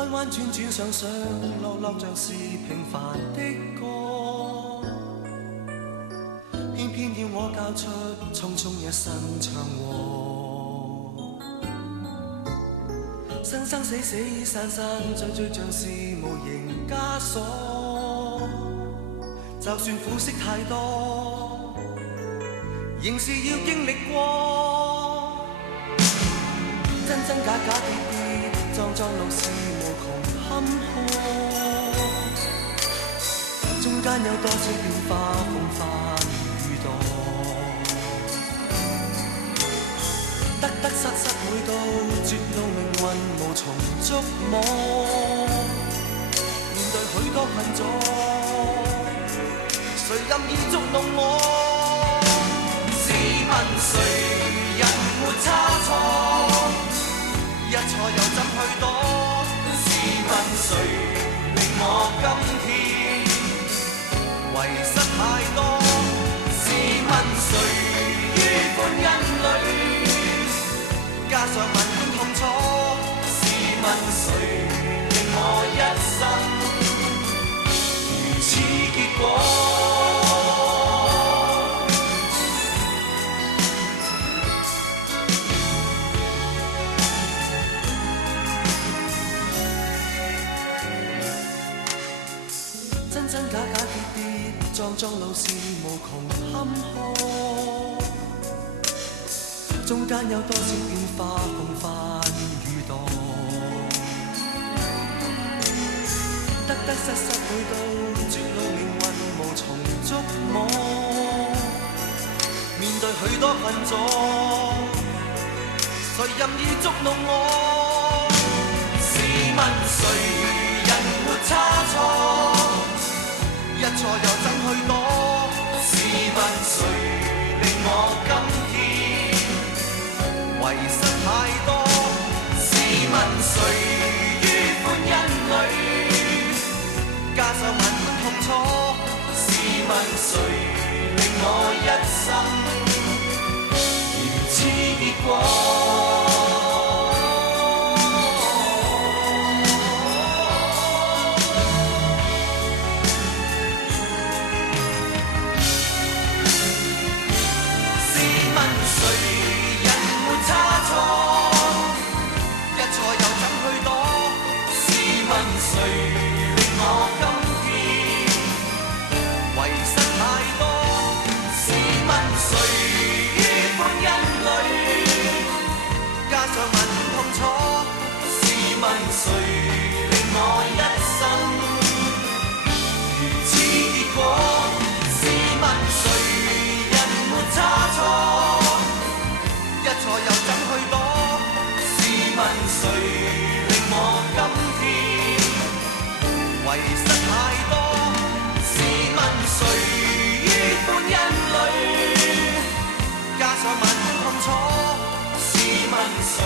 彎彎轉轉上上落落像是平凡的歌，偏偏要我交出匆匆一生祥和，生生死死散散聚聚像是無形枷鎖，就算苦澀太多，仍是要經歷過，真真假假跌跌撞撞路是無窮坎坷，中間有多少變化風帆雨墮，得得失失每到絕路命運無從捉摸，面對許多困阻，誰任意捉弄我？試問誰人沒差錯？一錯又怎去躲？試問誰令我今天遺失太多？試問誰於歡欣裡加上萬般痛楚？試問誰令我一生如此結果？真假假跌跌撞撞路是無窮坎坷，中間有多少變化風帆雨墮，得得失失每到絕路命運無從捉摸，面對許多困阻，誰任意捉弄我？試問誰人沒差錯？一錯又怎去躲？試問誰令我今天遺失太多？試問誰於歡欣裡加上萬般痛楚？試問誰令我一生如此結果？誰令我一生如此結果？試問誰人沒差錯？一錯又怎去躲？試問誰令我今天遺失太多？試問誰於歡欣裡加上萬般痛楚？試問誰